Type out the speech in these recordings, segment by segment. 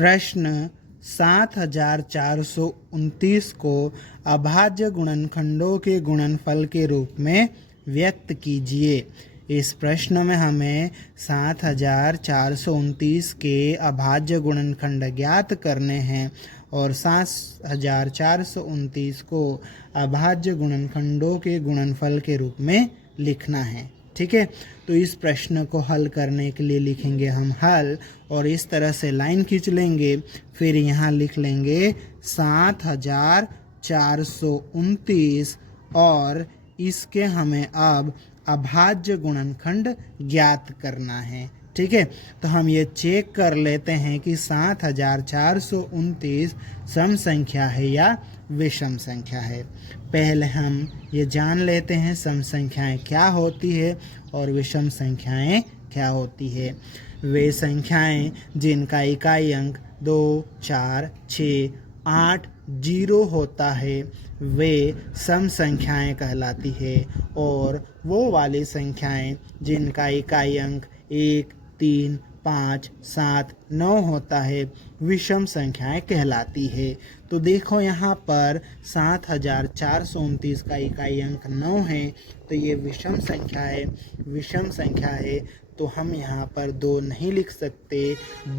प्रश्न 7429 को अभाज्य गुणनखंडों के गुणनफल के रूप में व्यक्त कीजिए। इस प्रश्न में हमें 7429 के अभाज्य गुणनखंड ज्ञात करने हैं और 7429 को अभाज्य गुणनखंडों के गुणनफल के रूप में लिखना है। ठीक है, तो इस प्रश्न को हल करने के लिए लिखेंगे हम हल और इस तरह से लाइन खींच लेंगे। फिर यहाँ लिख लेंगे 7429 और इसके हमें अब अभाज्य गुणनखंड ज्ञात करना है। ठीक है, तो हम ये चेक कर लेते हैं कि 7429 सम संख्या है या विषम संख्या है। पहले हम ये जान लेते हैं सम संख्याएं क्या होती है और विषम संख्याएं क्या होती है। वे संख्याएं जिनका इकाई अंक 2, 4, 6, 8, 0 होता है वे सम संख्याएं कहलाती है और वो वाली संख्याएं जिनका इकाई अंक 1, 3, 5, 7, 9 होता है विषम संख्याएं कहलाती है। तो देखो यहाँ पर 7429 का इकाई अंक 9 है, तो ये विषम संख्या है। तो हम यहाँ पर 2 नहीं लिख सकते,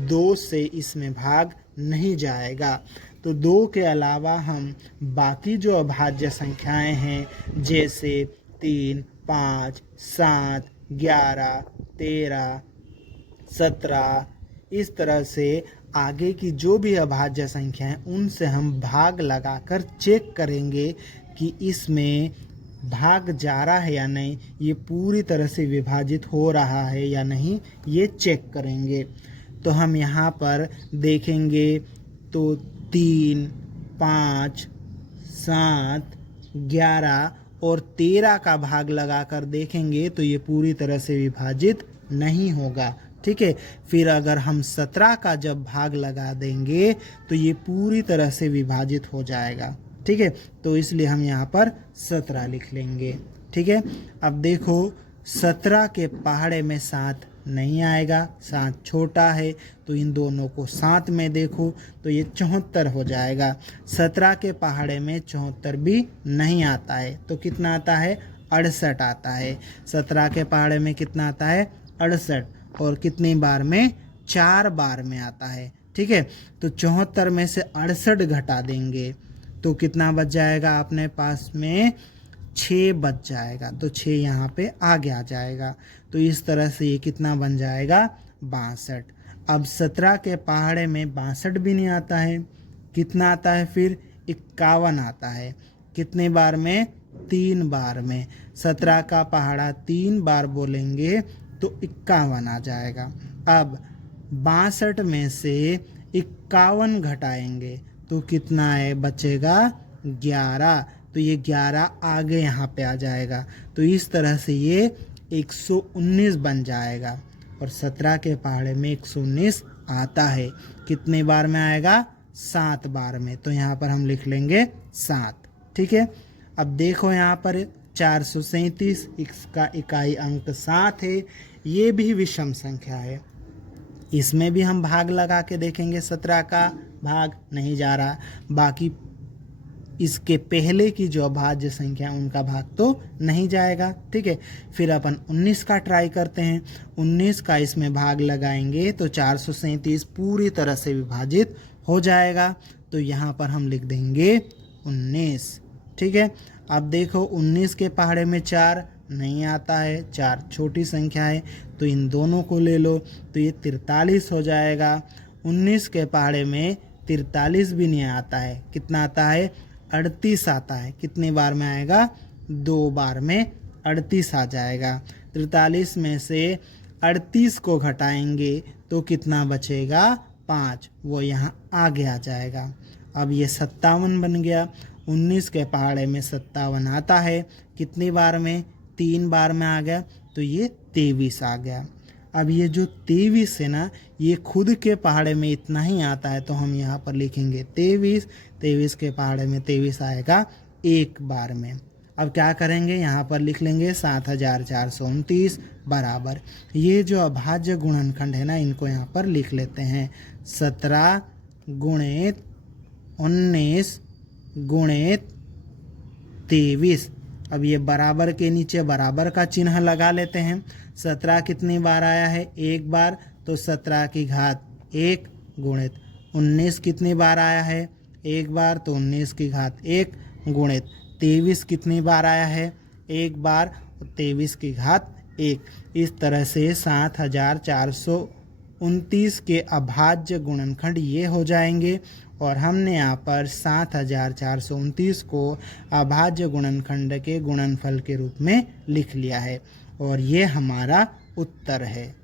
2 से इसमें भाग नहीं जाएगा। तो 2 के अलावा हम बाकी जो अभाज्य संख्याएं हैं जैसे 3, 5, 7, 11, 13, 17 इस तरह से आगे की जो भी अभाज्य संख्या है उनसे हम भाग लगाकर चेक करेंगे कि इसमें भाग जा रहा है या नहीं, ये पूरी तरह से विभाजित हो रहा है या नहीं, ये चेक करेंगे। तो हम यहाँ पर देखेंगे तो 3, 5, 7, 11 और 13 का भाग लगाकर देखेंगे तो ये पूरी तरह से विभाजित नहीं होगा। ठीक है, फिर अगर हम 17 का जब भाग लगा देंगे तो ये पूरी तरह से विभाजित हो जाएगा। ठीक है, तो इसलिए हम यहाँ पर 17 लिख लेंगे। ठीक है, अब देखो 17 के पहाड़े में 7 नहीं आएगा, 7 छोटा है, तो इन दोनों को 7 में देखो तो ये 74 हो जाएगा। 17 के पहाड़े में 74 भी नहीं आता है, तो कितना आता है 68 आता है। 17 के पहाड़े में कितना आता है 68 और कितनी बार में 4 बार में आता है। ठीक है, तो 74 में से 68 घटा देंगे तो कितना बच जाएगा, अपने पास में 6 बच जाएगा। तो 6 यहाँ पे आगे आ जाएगा। तो इस तरह से ये कितना बन जाएगा 62। अब 17 के पहाड़े में 62 भी नहीं आता है, कितना आता है फिर 51 आता है। कितने बार में 3 बार में। 17 का पहाड़ा 3 बार बोलेंगे तो 51 आ जाएगा। अब 62 में से 51 घटाएंगे तो कितना है बचेगा 11। तो ये 11 आगे यहाँ पे आ जाएगा। तो इस तरह से ये 119 बन जाएगा और 17 के पहाड़े में 119 आता है। कितने बार में आएगा 7 बार में। तो यहाँ पर हम लिख लेंगे 7। ठीक है, अब देखो यहाँ पर 437 इसका इकाई अंक 7 है, ये भी विषम संख्या है। इसमें भी हम भाग लगा के देखेंगे, 17 का भाग नहीं जा रहा, बाकी इसके पहले की जो अभाज्य संख्या उनका भाग तो नहीं जाएगा। ठीक है, फिर अपन 19 का ट्राई करते हैं। 19 का इसमें भाग लगाएंगे तो 437 पूरी तरह से विभाजित हो जाएगा। तो यहाँ पर हम लिख देंगे 19। ठीक है, अब देखो 19 के पहाड़े में 4 नहीं आता है, 4 छोटी संख्या है, तो इन दोनों को ले लो तो ये 43 हो जाएगा। 19 के पहाड़े में 43 भी नहीं आता है, कितना आता है 38 आता है। कितनी बार में आएगा 2 बार में 38 आ जाएगा। 43 में से 38 को घटाएंगे तो कितना बचेगा 5, वो यहाँ आगे आ जाएगा। अब ये 57 बन गया। 19 के पहाड़े में 57 आता है, कितनी बार में 3 बार में आ गया, तो ये 23 आ गया। अब ये जो 23 है ना, ये खुद के पहाड़े में इतना ही आता है, तो हम यहाँ पर लिखेंगे 23। 23 के पहाड़े में 23 आएगा 1 बार में। अब क्या करेंगे, यहाँ पर लिख लेंगे 7429 बराबर, ये जो अभाज्य गुणनखंड है ना, इनको यहाँ पर लिख लेते हैं 17 गुणित 19 गुणित 23। अब ये बराबर के नीचे बराबर का चिन्ह लगा लेते हैं। 17 कितनी बार आया है? एक बार, तो 17 की घात 1 गुणित 19 कितनी बार आया है? एक बार, तो 19 की घात 1 गुणित 23 कितनी बार आया है? एक बार, 23 की घात 1। इस तरह से 7429 के अभाज्य गुणनखंड ये हो जाएंगे। और हमने यहाँ पर 7429 को अभाज्य गुणनखंड के गुणनफल के रूप में लिख लिया है और ये हमारा उत्तर है।